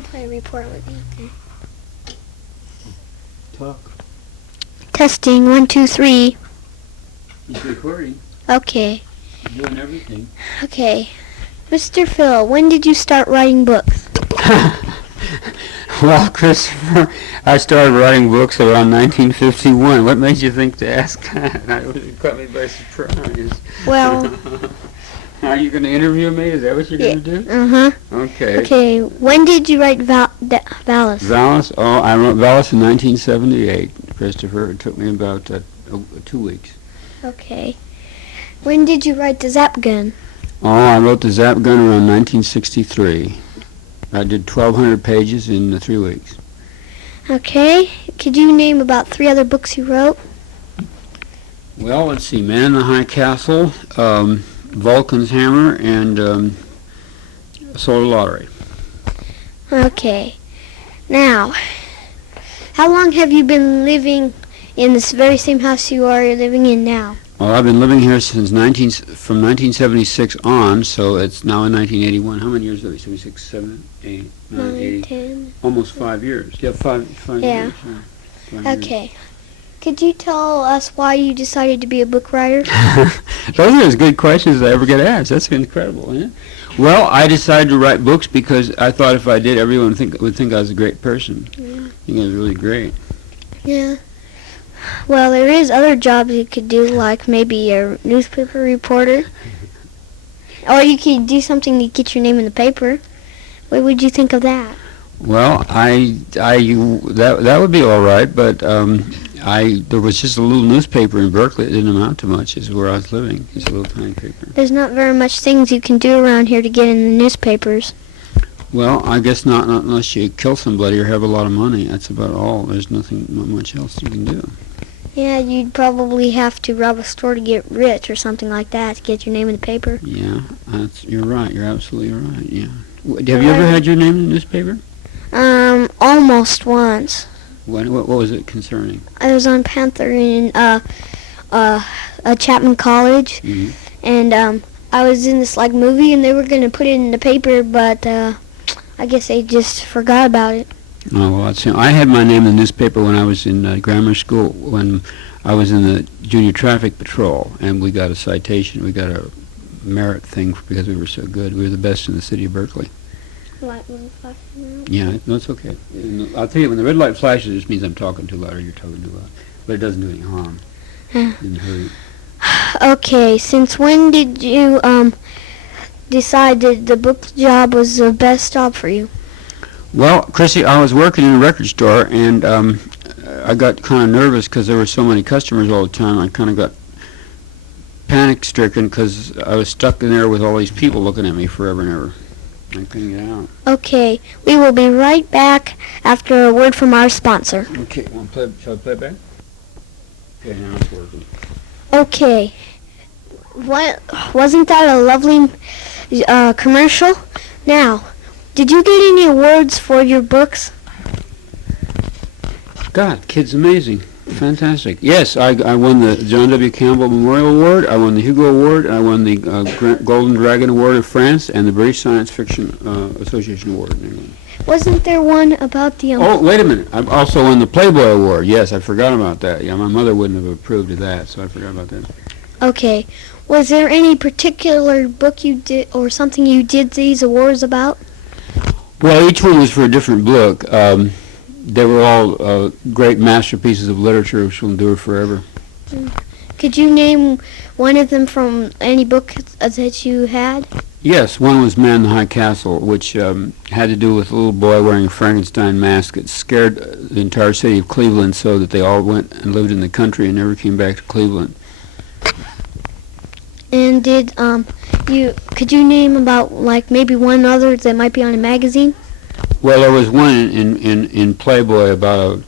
I'll play a report with you. Okay. Talk. Testing 1, 2, 3. He's recording. Okay. Doing everything. Okay. Mr. Phil, when did you start writing books? Well, Christopher, I started writing books around 1951. What made you think to ask that? It caught me by surprise. Well... Are you going to interview me? Is that what you're going to do? Uh-huh. Okay. Okay, when did you write Valis? Valis? Oh, I wrote Valis in 1978, Christopher. It took me about 2 weeks. Okay. When did you write the Zap Gun? Oh, I wrote the Zap Gun around 1963. I did 1,200 pages in 3 weeks. Okay. Could you name about 3 other books you wrote? Well, let's see. Man in the High Castle, Vulcan's Hammer, and Solar Lottery. Okay. Now, how long have you been living in this very same house you are living in now? Well, I've been living here since from 1976 on, so it's now in 1981. How many years have we? 76, 7, 8, 9, 8, 10. almost 5 years. Yeah, five Yeah. years. Yeah. 5 years. Okay. Could you tell us why you decided to be a book writer? Those are as good questions as I ever get asked. That's incredible, isn't it? Well, I decided to write books because I thought if I did, everyone would think I was a great person. Yeah. I think I was really great. Yeah. Well, there is other jobs you could do, like maybe a newspaper reporter. Or you could do something to get your name in the paper. What would you think of that? Well, that would be all right, but there was just a little newspaper in Berkeley. It didn't amount to much. Is where I was living. Just a little tiny paper. There's not very much things you can do around here to get in the newspapers. Well, I guess not unless you kill somebody or have a lot of money. That's about all. There's not much else you can do. Yeah, you'd probably have to rob a store to get rich or something like that to get your name in the paper. Yeah, you're right. You're absolutely right. Yeah. Have you ever had your name in the newspaper? Almost once. What was it concerning? I was on Panther in Chapman College, Mm-hmm. and I was in this movie, and they were going to put it in the paper, but I guess they just forgot about it. Oh, well, I had my name in the newspaper when I was in grammar school, when I was in the junior traffic patrol, and we got a citation. We got a merit thing because we were so good. We were the best in the city of Berkeley. Light one flashing out. Yeah, no, it's okay. I'll tell you, when the red light flashes, it just means I'm talking too loud or you're talking too loud. But it doesn't do any harm. It didn't hurt. Okay, since when did you decide that the book job was the best job for you? Well, Chrissy, I was working in a record store, and I got kind of nervous because there were so many customers all the time. I kind of got panic-stricken because I was stuck in there with all these people looking at me forever and ever. I couldn't get out. Okay, we will be right back after a word from our sponsor. Okay, shall I play back? Okay, now it's working. Okay, wasn't that a lovely commercial? Now, did you get any awards for your books? God, kid's amazing. Fantastic. Yes, I won the John W. Campbell Memorial Award, I won the Hugo Award, I won the Golden Dragon Award of France, and the British Science Fiction Association Award in England. Wasn't there one about the... Oh, wait a minute. I also won the Playboy Award. Yes, I forgot about that. Yeah, my mother wouldn't have approved of that, so I forgot about that. Okay. Was there any particular book you did or something you did these awards about? Well, each one was for a different book. They were all great masterpieces of literature which will endure forever. Could you name one of them from any book that you had? Yes, one was Man in the High Castle, which had to do with a little boy wearing a Frankenstein mask. It scared the entire city of Cleveland so that they all went and lived in the country and never came back to Cleveland. And could you name about maybe one other that might be on a magazine? Well, there was one in Playboy about a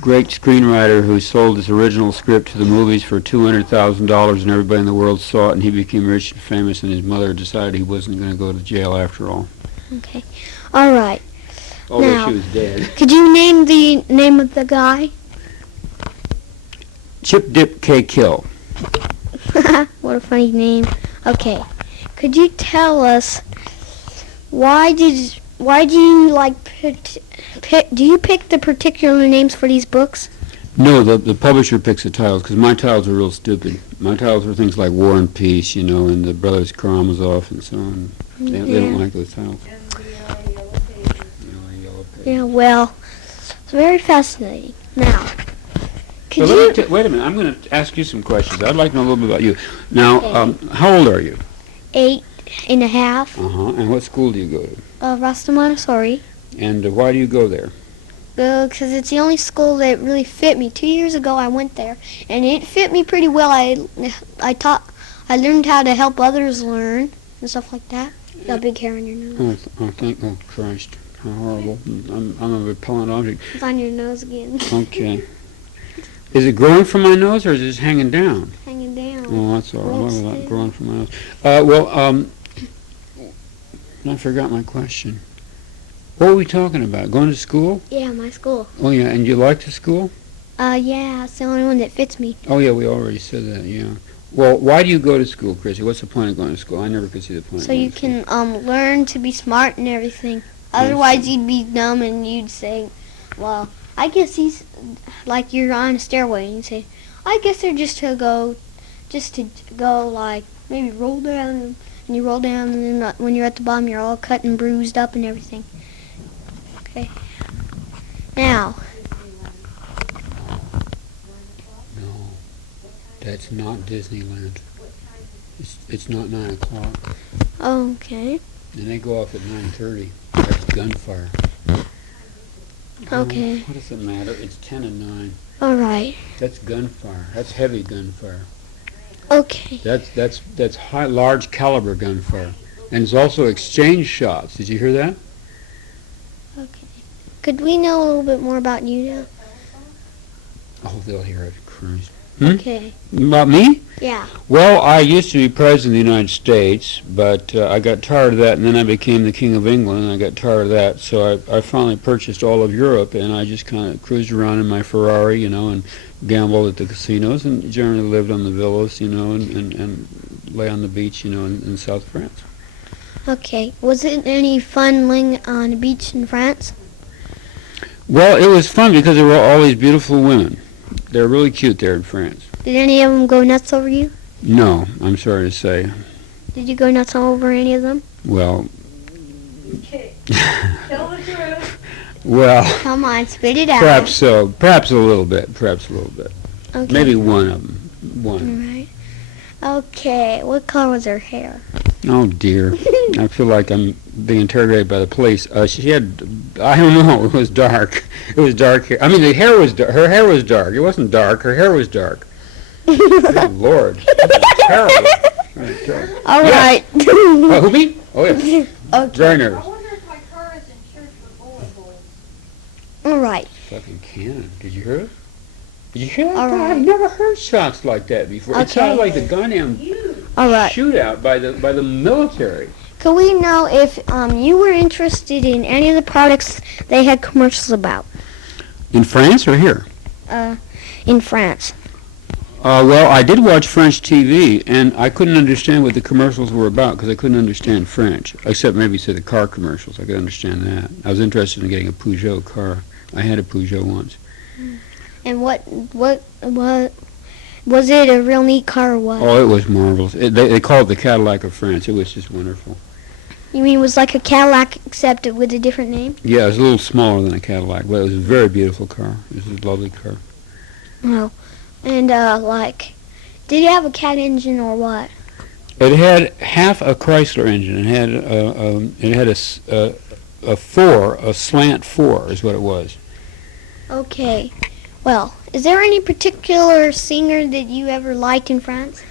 great screenwriter who sold his original script to the movies for $200,000, and everybody in the world saw it, and he became rich and famous, and his mother decided he wasn't going to go to jail after all. Okay. All right. Although now, she was dead. Could you name the name of the guy? Chip Dip K. Kill. What a funny name. Okay. Could you tell us why did why do you like do you pick the particular names for these books? No, the publisher picks the titles, because my titles are real stupid. My titles are things like War and Peace, and the Brothers Karamazov and so on. They don't like those titles. Yeah, well, it's very fascinating. Now, could wait a minute. I'm going to ask you some questions. I'd like to know a little bit about you. Now, how old are you? 8.5. And what school do you go to? Rasta Montessori. And why do you go there? Because it's the only school that really fit me. 2 years ago I went there, and it fit me pretty well. I learned how to help others learn and stuff like that. You got big hair on your nose. Oh Christ, how horrible! I'm a repellent object. It's on your nose again. Okay. Is it growing from my nose, or is it just hanging down? Hanging down. Oh, that's all right. Look at that, growing from my nose. I forgot my question. What were we talking about? Going to school? Yeah, my school. Oh, yeah, and you like the school? Yeah, it's the only one that fits me. Oh, yeah, we already said that, yeah. Well, why do you go to school, Chrissy? What's the point of going to school? I never could see the point of going to school. So you can learn to be smart and everything. Otherwise, you'd be dumb and you'd say, well, I guess he's, like you're on a stairway and you say, I guess they're just to go like, maybe roll down, and you roll down, and then when you're at the bottom, you're all cut and bruised up and everything. Okay. Now. No, that's not Disneyland. It's not 9 o'clock. Okay. And they go off at 9:30. That's gunfire. Okay. What does it matter? It's 10 and 9. All right. That's gunfire. That's heavy gunfire. Okay. That's high, large caliber gunfire. And it's also exchange shots. Did you hear that? Okay. Could we know a little bit more about you now? Oh, they'll hear it. Christ. Okay. About me? Yeah. Well, I used to be president of the United States, but I got tired of that, and then I became the King of England, and I got tired of that, so I finally purchased all of Europe, and I just kind of cruised around in my Ferrari, and gambled at the casinos, and generally lived on the villas, and lay on the beach, in South France. Okay. Was it any fun laying on a beach in France? Well, it was fun because there were all these beautiful women. They're really cute there in France. Did any of them go nuts over you? No, I'm sorry to say. Did you go nuts over any of them? Well, Tell the truth. well, Come on, spit it out. perhaps so. Perhaps a little bit. Okay. Maybe one of them. All One. right. Okay. What color was her hair? Oh dear. I feel like I'm being interrogated by the police. She had, I don't know, it was dark. It was dark hair. I mean, her hair was dark. It wasn't dark. Her hair was dark. Good Lord. Terrible. Terrible. All right. Who, me? Oh, yeah. Okay. Very I nervous. wonder if my car is in church with bullet holes. All right. Fucking cannon. Did you hear it? Did you hear that? All right. I've never heard shots like that before. It sounded like the goddamn All right. shootout by the military. Could we know if you were interested in any of the products they had commercials about? In France or here? In France. Well, I did watch French TV, and I couldn't understand what the commercials were about because I couldn't understand French, except maybe, say, the car commercials. I could understand that. I was interested in getting a Peugeot car. I had a Peugeot once. And what was it a real neat car or what? Oh, it was marvelous. They called it the Cadillac of France. It was just wonderful. You mean it was like a Cadillac except with a different name? Yeah, it was a little smaller than a Cadillac, but it was a very beautiful car. It was a lovely car. Oh. And did it have a cat engine or what? It had half a Chrysler engine. It had a slant 4 is what it was. Okay. Well, is there any particular singer that you ever liked in France?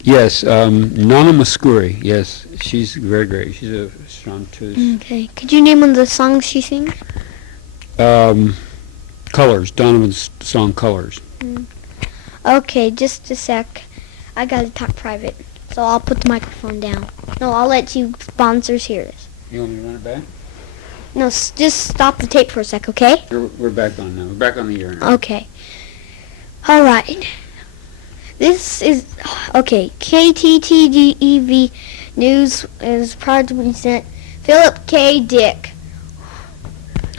Yes, Nana Mouskouri. Yes, she's very great. She's a chanteuse. Okay. Could you name one of the songs she sings? Colors. Donovan's song Colors. Okay, just a sec. I gotta talk private, so I'll put the microphone down. No, I'll let you sponsors hear this. You want me to run it back? No, just stop the tape for a sec, okay? We're back on now. We're back on the air now. Okay. All right. This is okay. KTTGEV News is proud to present Philip K. Dick,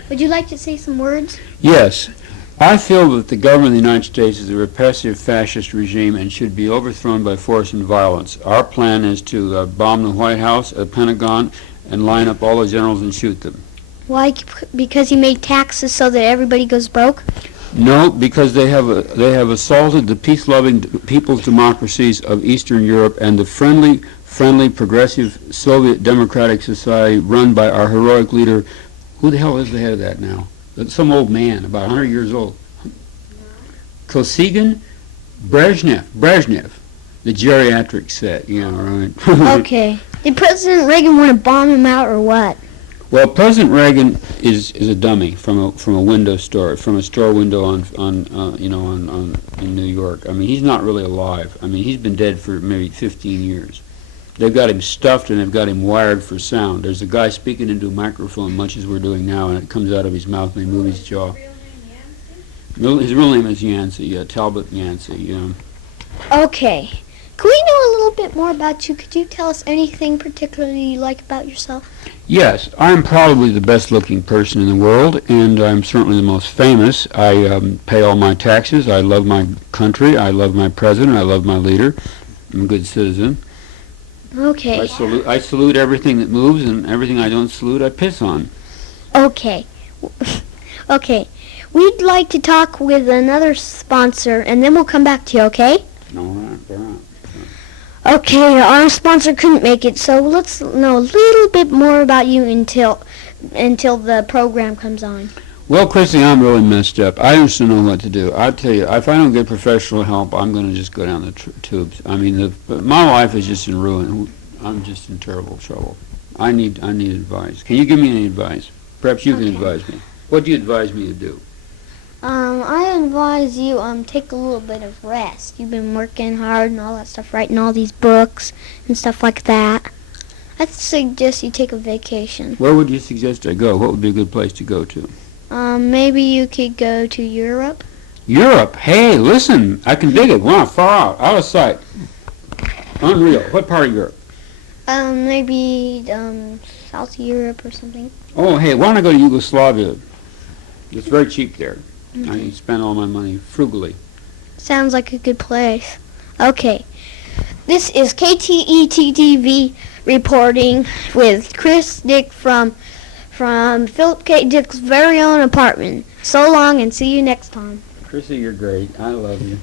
Would you like to say some words? Yes. I feel that the government of the United States is a repressive fascist regime and should be overthrown by force and violence. Our plan is to bomb the White House, the Pentagon, and line up all the generals and shoot them. Why? Because he made taxes so that everybody goes broke? No, because they have assaulted the peace-loving people's democracies of Eastern Europe and the friendly, progressive Soviet Democratic Society run by our heroic leader. Who the hell is the head of that now? Some old man, about 100 years old. Kosygin? Brezhnev, the geriatric set. Yeah, right. Okay. Did President Reagan want to bomb him out or what? Well, President Reagan is a dummy from a window store, from a store window in New York. I mean, he's not really alive. I mean, he's been dead for maybe 15 years. They've got him stuffed and they've got him wired for sound. There's a guy speaking into a microphone, much as we're doing now, and it comes out of his mouth and they move his jaw. His real name is Yancey, Talbot Yancey. Yeah. Okay. Can we know a little bit more about you? Could you tell us anything particularly you like about yourself? Yes, I'm probably the best-looking person in the world, and I'm certainly the most famous. I pay all my taxes. I love my country. I love my president. I love my leader. I'm a good citizen. Okay. I salute everything that moves, and everything I don't salute, I piss on. Okay. Okay. We'd like to talk with another sponsor, and then we'll come back to you, okay? All right. Okay, our sponsor couldn't make it, so let's know a little bit more about you until the program comes on. Well, Chrissy, I'm really messed up. I just don't know what to do. I tell you, if I don't get professional help, I'm going to just go down the tubes. I mean, my life is just in ruin. I'm just in terrible trouble. I need advice. Can you give me any advice? Perhaps you can advise me. What do you advise me to do? I advise you take a little bit of rest. You've been working hard and all that stuff, writing all these books and stuff like that. I'd suggest you take a vacation. Where would you suggest I go? What would be a good place to go to? Maybe you could go to Europe. Europe? Hey, listen, I can dig it. Wow, far out of sight. Unreal. What part of Europe? Maybe South Europe or something. Oh, hey, why don't I go to Yugoslavia? It's very cheap there. I can spend all my money frugally. Sounds like a good place. Okay. This is KTETV reporting with Chris Dick from Philip K. Dick's very own apartment. So long and see you next time. Chrissy, you're great. I love you.